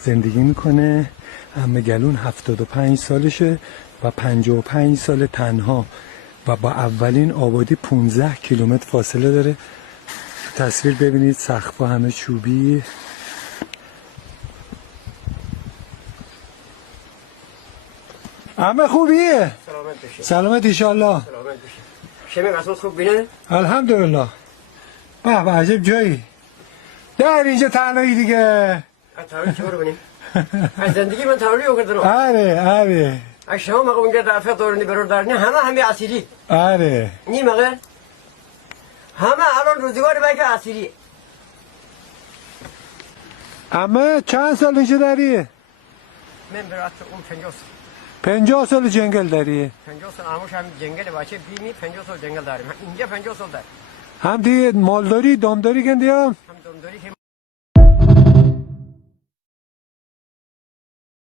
زندگی میکنه. عمه گلون 75 سالشه و 55 سال تنها و با اولین آبادی 15 کیلومتر فاصله داره. تصویر ببینید، سقف‌ها همه چوبی. عمه خوبیه؟ سلامت بشی. سلامت ایشالله. سلامت بشی. شمی قسمت خوب بینه؟ الحمدلله. به به عجب جایی. در اینجا تنهایی دیگه. تنهایی چه رو بینیم؟ از زندگی من تنهایی رو کردم. آره. از شما مگه اونجا دفعه دارنی برور دارنی همه اسیری. آره. نی مگه؟ همه الان روزگار باید اسیری. اما چند سال اینجا داری؟ من برات اون 50 سال. 50 سال جنگل داری؟ 50 سال همش هم جنگل باشه بیمی 50 سال جنگل داریم. اینجا 50 سال داریم. هم دیگه مالداری دامداری کندی هم؟ هم دامداری که